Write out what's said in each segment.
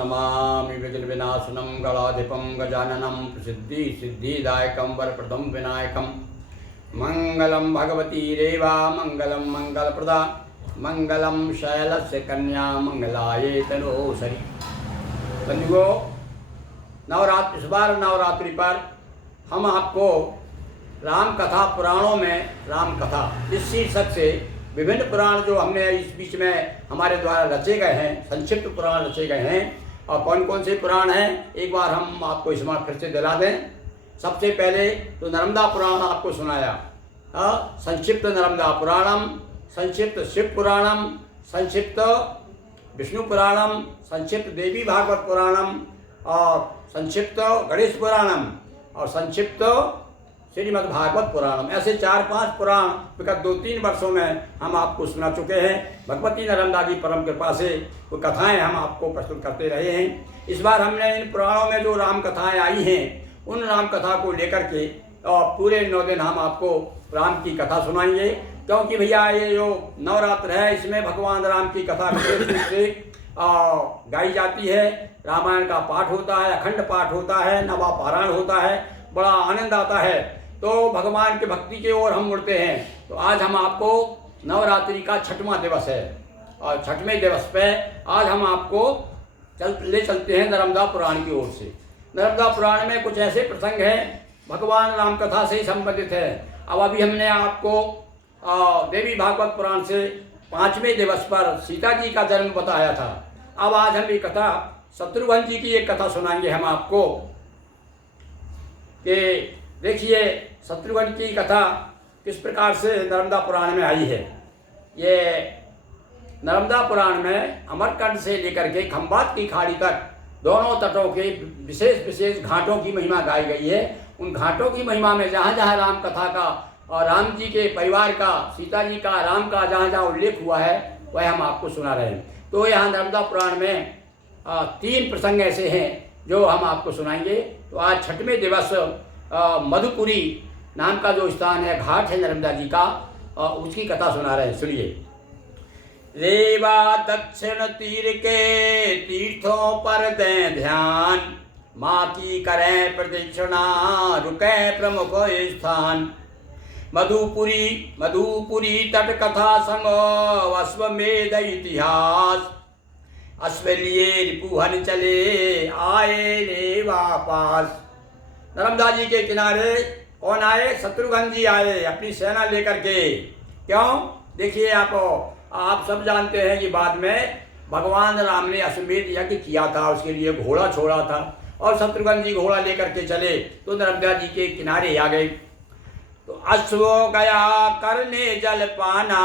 नमामि विघ्नविनाशनं गणाधिपं गजाननं प्रसिद्धि सिद्धिदायकं वरप्रदं विनायकं मंगलम भगवती रेवा मंगलम मंगलप्रदा मंगलम शैलस्य कन्या मंगलाये तनोसरी। बंधुओं, नवरात्रि इस बार नवरात्रि पर हम आपको राम कथा पुराणों में राम कथा इस शीर्षक से विभिन्न पुराण जो हमने इस बीच में हमारे द्वारा रचे गए हैं, संक्षिप्त पुराण रचे गए हैं। और कौन कौन से पुराण हैं एक बार हम आपको इस बार फिर से दिला दें। सबसे पहले तो नर्मदा पुराण आपको सुनाया, संक्षिप्त नर्मदा पुराणम, संक्षिप्त शिव पुराणम, संक्षिप्त विष्णु पुराणम, संक्षिप्त देवी भागवत पुराणम और संक्षिप्त गणेश पुराणम और संक्षिप्त श्रीमद् भागवत पुराणम। ऐसे 4-5 पुराण विगत 2-3 वर्षों में हम आपको सुना चुके हैं। भगवती नर्मदा की परम कृपा से वो कथाएं हम आपको प्रस्तुत करते रहे हैं। इस बार हमने इन पुराणों में जो राम कथाएं आई हैं उन राम कथा को लेकर के और पूरे 9 दिन हम आपको राम की कथा सुनाएंगे, क्योंकि भैया ये जो नवरात्र है इसमें भगवान राम की कथा विशेष रूप से गाई जाती है। रामायण का पाठ होता है, अखंड पाठ होता है, नवा पारायण होता है, बड़ा आनंद आता है। तो भगवान की भक्ति की ओर हम मुड़ते हैं। तो आज हम आपको नवरात्रि का 6वां दिवस है और 6वें दिवस पे आज हम आपको ले चलते हैं नर्मदा पुराण की ओर से। नर्मदा पुराण में कुछ ऐसे प्रसंग हैं भगवान राम कथा से ही संबंधित है। अब अभी हमने आपको देवी भागवत पुराण से 5वें दिवस पर सीता जी का जन्म बताया था। अब आज हम ये कथा शत्रुघ्न जी की एक कथा सुनाएंगे हम आपको कि देखिए शत्रुघ्न की कथा किस प्रकार से नर्मदा पुराण में आई है। ये नर्मदा पुराण में अमरकंड से लेकर के खंभात की खाड़ी तक दोनों तटों के विशेष विशेष घाटों की महिमा गाई गई है। उन घाटों की महिमा में जहाँ जहाँ राम कथा का और राम जी के परिवार का, सीता जी का, राम का जहाँ जहाँ उल्लेख हुआ है वह हम आपको सुना रहे हैं। तो यहाँ नर्मदा पुराण में 3 प्रसंग ऐसे हैं जो हम आपको सुनाएंगे। तो आज 6वें दिवस मधुपुरी नाम का जो स्थान है, घाट है नर्मदा जी का, उसकी कथा सुना रहे हैं। सुनिए। रेवा दक्षिण तीर के तीर्थों पर दें ध्यान, माँ की करें प्रदक्षिणा रुके प्रमुख स्थान। मधुपुरी तट कथा संग अश्वमेध इतिहास, अश्वलिए रिपुहन चले आए रेवा पास। नर्मदा जी के किनारे कौन आए? शत्रुघ्न जी आए अपनी सेना लेकर के। क्यों? देखिए आप सब जानते हैं कि बाद में भगवान राम ने अश्वमेध यज्ञ किया था, उसके लिए घोड़ा छोड़ा था और शत्रुघ्न जी घोड़ा लेकर के चले तो नर्मदा जी के किनारे आ गए। तो अश्व गया करने जल पाना,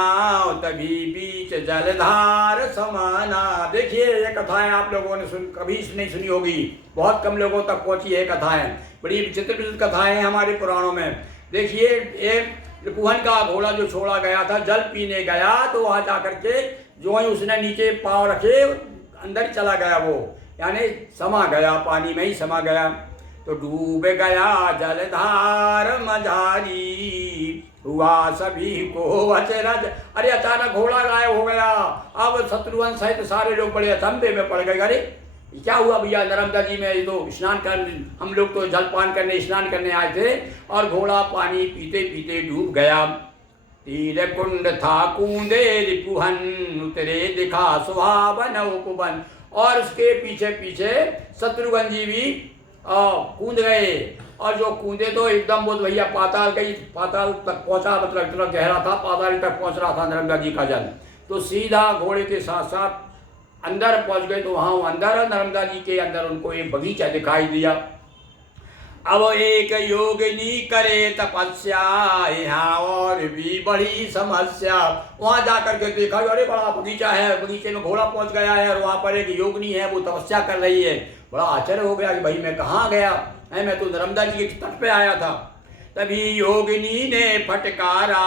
तभी बीच जलधार समाना। देखिए ये कथाएं आप लोगों ने कभी नहीं सुनी होगी, बहुत कम लोगों तक पहुंची है कथाएं। बड़ी विचित्र विचित्र कथाएं हैं हमारे पुराणों में। देखिए एक रिपुहन का घोड़ा जो छोड़ा गया था, जल पीने गया तो वहां जाकर के जो ही उसने नीचे पाँव रखे अंदर चला गया, वो यानी समा गया, पानी में ही समा गया। तो डूब गया जलधार मझारी, हुआ सभी को अचरज। अरे अचानक घोड़ा गायब हो गया। अब शत्रुघ्न सहित सारे लोग बड़े अचंभे में पड़ गए। अरे क्या हुआ भैया, नर्मदा जी में ये तो स्नान कर, हम लोग तो जलपान करने स्नान करने आए थे और घोड़ा पानी पीते पीते डूब गया। तीर कुंड था कूंदे रिपुहन, उतरे दिखा सुहावन उपवन। और उसके पीछे पीछे शत्रुघ्न जी भी कूद गए और जो कूदे तो एकदम वो भैया पाताल तक पहुंचा, मतलब इतना गहरा था, पाताल तक पहुंच रहा था नर्मदा जी का जल। तो सीधा घोड़े के साथ साथ अंदर पहुंच गए। तो वहाँ अंदर नर्मदा जी के अंदर उनको एक बगीचा दिखाई दिया। अब एक योगिनी करे तपस्या, यहाँ और भी बड़ी समस्या। वहाँ जाकर के देखा, अरे बड़ा बगीचा है, बगीचे में घोड़ा पहुंच गया है और वहाँ पर एक योगिनी है वो तपस्या कर रही है। बड़ा आश्चर्य हो गया कि भाई मैं कहाँ गया है, मैं तो नर्मदा जी के तट पे आया था। तभी योगिनी ने फटकारा,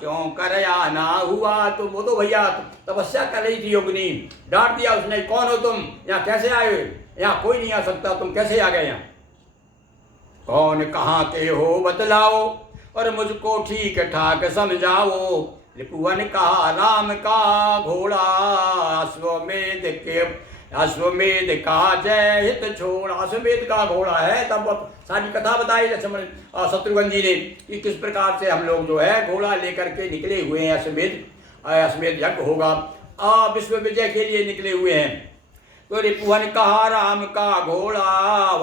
क्यों कर आना हुआ? तो वो तो भैया तपस्या कर रही थी योगिनी। डांट दिया उसने, कौन हो तुम, यहाँ कैसे आए? यहाँ कोई नहीं आ सकता, तुम कैसे आ गए यहाँ? कौन कहाँ के हो बतलाओ और मुझको ठीक ठाक समझाओ। रिपुवन कहा राम का घोड़ा, अश्वमेध के अश्वमेध का जय हित छोड़। अश्वमेध का घोड़ा है, तब सारी कथा बताई लक्ष्मण शत्रुघ्न जी ने कि किस प्रकार से हम लोग जो है घोड़ा लेकर के निकले हुए हैं। अश्वमेध यज्ञ होगा, विश्व विजय के लिए निकले हुए हैं। तो रिपुहन कहा राम का घोड़ा,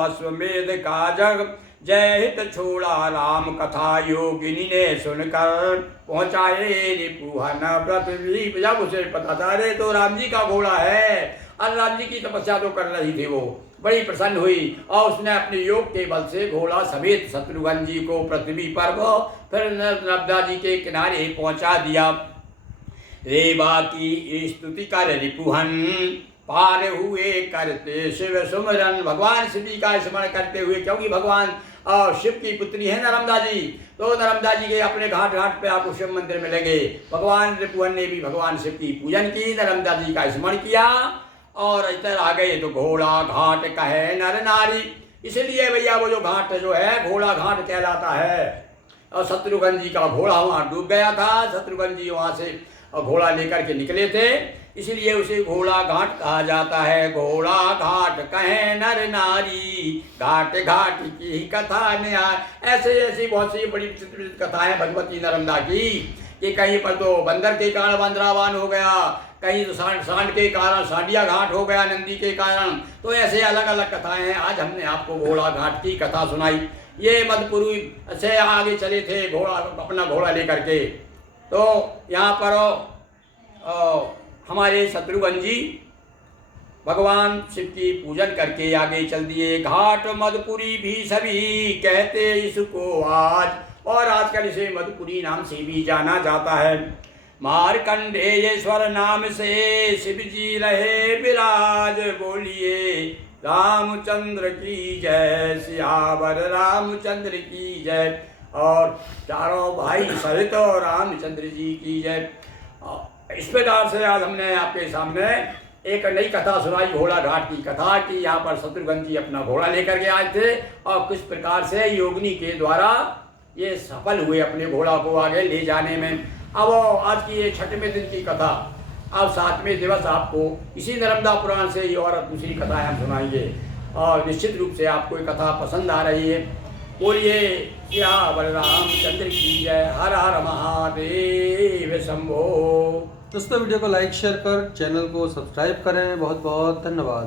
अश्वमेध का जग जय हित छोड़ा। राम कथा योगिनी ने सुनकर पहुंचाए रिपुहन पृथ्वी। जब उसे पता था रे तो राम जी का घोड़ा है, और राम जी की तपस्या तो कर रही थी, वो बड़ी प्रसन्न हुई और उसने अपने योग के बल से घोड़ा समेत शत्रुघ्न जी को पृथ्वी पर फिर नर्मदा जी के किनारे पहुंचा दिया। रेवा की स्तुति कर रिपुहन पार हुए करते शिव सुमरन। भगवान शिव जी का स्मरण करते हुए, क्योंकि भगवान शिव की पुत्री है नर्मदा जी, तो नर्मदा जी के अपने घाट घाट पे आपको शिव मंदिर मिलेंगे। भगवान रिपुहन ने भी भगवान शिव की पूजन की, नर्मदा जी का स्मरण किया और इधर आ गए। तो घोड़ा घाट कहे नर नारी, इसलिए भैया वो जो घाट जो है घोड़ा घाट कहलाता है। और शत्रुघ्न जी का घोड़ा वहाँ डूब गया था, शत्रुघ्न जी वहाँ से घोड़ा लेकर के निकले थे, इसलिए उसे घोड़ा घाट कहा जाता है। घोड़ा घाट कहे नर नारी, घाट घाट की कथा न्याय। ऐसे ऐसी बहुत सी बड़ी विचित्र कथाएं भगवती नर्मदा की, कि कहीं पर तो बंदर के कारण बंदरावान हो गया, कहीं तो सांड के कारण सांडिया घाट हो गया नंदी के कारण। तो ऐसे अलग अलग कथाएं हैं। आज हमने आपको घोड़ा घाट की कथा सुनाई। ये मध्यपुरी से आगे चले थे घोड़ा, अपना घोड़ा लेकर के। तो यहाँ पर हमारे शत्रुघ्न जी भगवान शिव की पूजन करके आगे चल दिए। घाट मधुपुरी भी सभी कहते इसको आज, और आजकल इसे मधुपुरी नाम से भी जाना जाता है। मार्कंडेयेश्वर नाम से शिव जी रहे विराज, बोलिए रामचंद्र की जय, सियावर रामचंद्र की जय। और चारों भाई सहित रामचंद्र जी की जय। इस प्रकार से आज हमने आपके सामने एक नई कथा सुनाई, घोड़ा घाट की कथा, कि यहाँ पर शत्रुघ्न जी अपना घोड़ा लेकर के आए थे और किस प्रकार से योगिनी के द्वारा ये सफल हुए अपने घोड़ा को आगे ले जाने में। अब आज की ये 6वें दिन की कथा, अब 7वें दिवस आपको इसी नर्मदा पुराण से ये और दूसरी कथाएं हम सुनाएंगे, और निश्चित रूप से आपको ये कथा पसंद आ रही है। बोलिए सियावर रामचंद्र की जय। हर हर महादेव शंभो। दोस्तों वीडियो को लाइक शेयर कर चैनल को सब्सक्राइब करें। बहुत बहुत धन्यवाद।